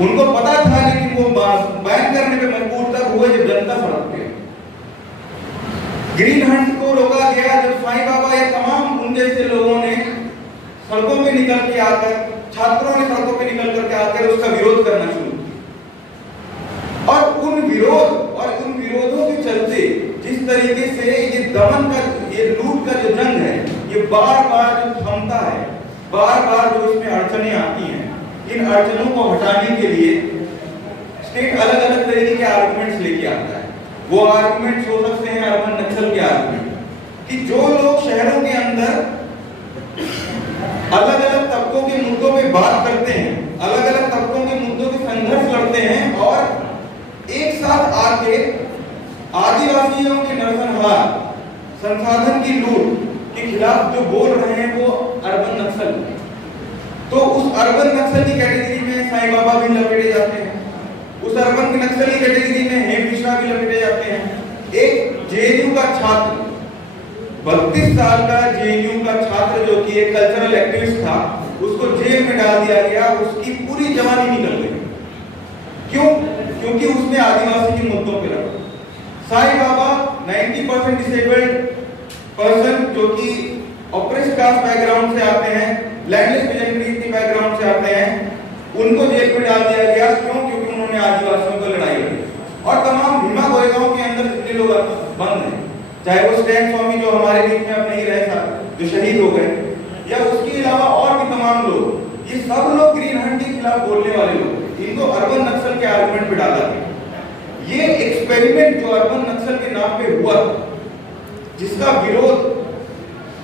उनको पता था, लेकिन वो बैन करने पे मजबूर तब हुए जब जनता सड़क पे। ग्रीन हंट को रोका गया जब साईं बाबा या तमाम उन जैसे लोगों ने सड़कों पे निकल के आकर, छात्रों ने सड़कों पे निकल करके आकर उसका विरोध करना शुरू किया। और उन विरोधों के चलते जिस तरीके से ये दमन का, ये लूट का जो जंग है, ये बार बार जो थमता है, बार बार जो इसमें अड़चनें आती हैं, इन अड़चनों को हटाने के लिए स्टेट अलग अलग तरीके के आर्गुमेंट्स लेके आता है। वो आर्गुमेंट्स हो सकते हैं अर्बन नक्सल के आर्गुमेंट, कि जो लोग शहरों के अंदर अलग अलग तबकों के मुद्दों पे बात करते हैं, अलग अलग तबकों के मुद्दों के संघर्ष लड़ते हैं, और एक साथ आके आदिवासियों के नरसंहार, संसाधन की लूट के खिलाफ जो बोल रहे हैं, वो अर्बन नक्सल। तो उस अर्बन नक्सल की कैटेगरी में साईं बाबा भी लपेटे जाते हैं, उस अर्बन नक्सल की कैटेगरी में हेम मिश्रा भी लपेटे जाते हैं। एक जेएनयू का छात्र, 32 साल का जेएनयू का छात्र जो कि एक कल्चरल एक्टिविस्ट था, उसको जेल में डाल दिया गया, उसकी पूरी जवानी निकल गई। क्यों? क्योंकि उसने आदिवासी के मुद्दों पे लड़ा। साईं बाबा 90% डिसेबल्ड पर्सन जो कि ऑपरेशन कास्ट बैकग्राउंड से आते हैं, लैंडलेस पेजेंट्री के बैकग्राउंड से आते हैं, उनको जेल में डाल दिया गया। क्यों? क्योंकि उन्होंने आदिवासियों को लड़ाई लड़ी। और तमाम भीमा गोरेगांव के अंदर जितने लोग बंद हैं, चाहे वो स्टैन स्वामी जो हमारे बीच में अब नहीं रहे, जो शहीद हो गए, या उसके अलावा और भी तमाम लोग, ये सब लोग ग्रीन हंट के खिलाफ बोलने वाले लोग, इनको अर्बन नक्सल के आर्गुमेंट पे डाला गया। ये एक्सपेरिमेंट जो अर्बन नक्सल के नाम पे हुआ, जिसका विरोध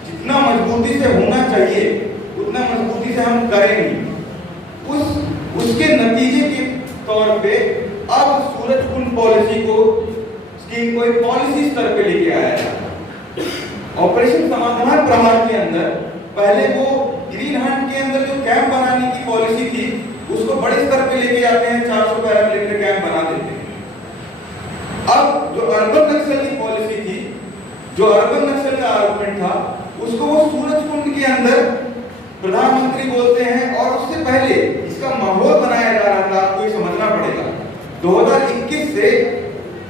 जितना मजबूती से होना चाहिए उतना मजबूती से हम करें नहीं, उसके नतीजे के तौर पे अब सूरजकुंड पॉलिसी को, स्कीम को एक पॉलिसी स्तर पे लेके आया है। ऑपरेशन समाधान प्रहार के अंदर पहले वो ग्रीन हंट के अंदर जो कैंप बनाने की पॉलिसी थी, उसको बड़े स्तर पे लेके जाते हैं, 400 पैरामिलिट्री कैंप बना देते हैं। अब जो अर्बन नक्सल की पॉलिसी थी, जो अर्बन नक्सल का आर्गुमेंट था, उसको वो सूरजकुंड के अंदर 2021 से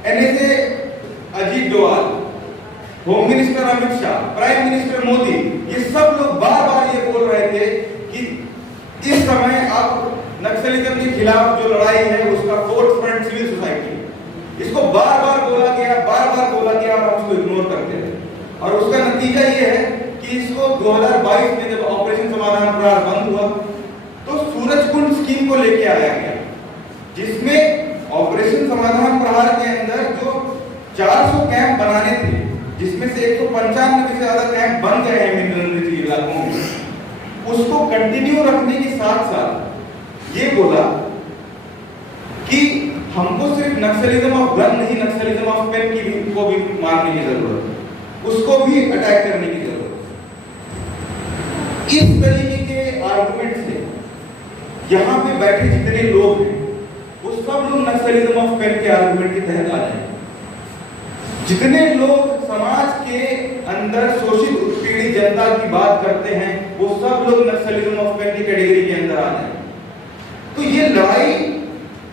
NSA Ajit Doval, home minister Amit Shah, prime minister Modi, ये सब लोग बार बार ये बोल रहे थे कि इस समय अब नक्सलिज्म के खिलाफ जो लड़ाई है उसका फोर्थ फ्रंट सिविल सोसाइटी, इसको बार बार बोला गया और हम उसको इग्नोर करते थे। और उसका नतीजा ये है कि इसको 2022 में जब ऑपरेशन समाधान प्रहार बंद हुआ तो सूरजकुंड स्कीम को लेके आया गया, जिसमें ऑपरेशन समाधान प्रहार के अंदर जो 400 कैंप बनाने थे, जिसमें से 195 से ज्यादा कैंप बन गए हैं मिलिट्री इलाकों में, उसको कंटिन्यू रखने के साथ साथ ये बोला कि हमको सिर्फ नक्सलिज्म ऑफ गन नहीं, नक्सलिज्म ऑफ पेन की भी को भी मारने की जरूरत है, उसको भी अटैक करने की जरूरत है। इस तरीके के आर्गुमेंट से यहाँ पे बैठे जितने लोग हैं वो सब लोग नक्सलिज्म ऑफ पेन के आर्गुमेंट के तहत आ जाएंगे। जितने लोग समाज के अंदर शोषित उत्पीड़ित जनता की बात करते हैं वो सब लोग नक्सलिज्म ऑफ पेन की कैटेगरी के अंदर आ जाएंगे। तो ये लड़ाई,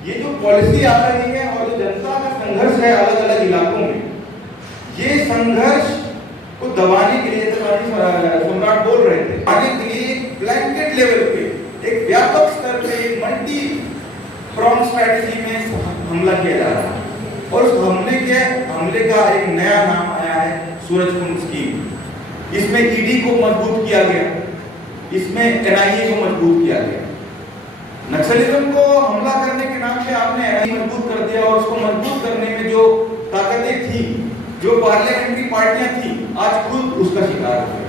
ये जो पॉलिसी आ रही है और जो जनता का संघर्ष है अलग अलग इलाकों में, ये संघर्ष को दबाने के लिए सम्राट बोल रहे थे, आगे के लिए एक ब्लैंकेट लेवल पे, एक व्यापक स्तर पे, एक मल्टी प्रॉन्ग स्ट्रेटजी में हमला किया जा रहा है। और उस हमले का एक नया नाम आया है सूरजकुंड स्कीम। इसमें ईडी को मजबूत किया गया, इसमें NIA को मजबूत किया गया। नक्सलिज्म को हमला करने के नाम पे आपने NIA मजबूत कर दिया और उसको मजबूत करने में जो ताकतें थी, जो पार्लियामेंट्री पार्टियां थी, आज खुद उसका शिकार हो गई।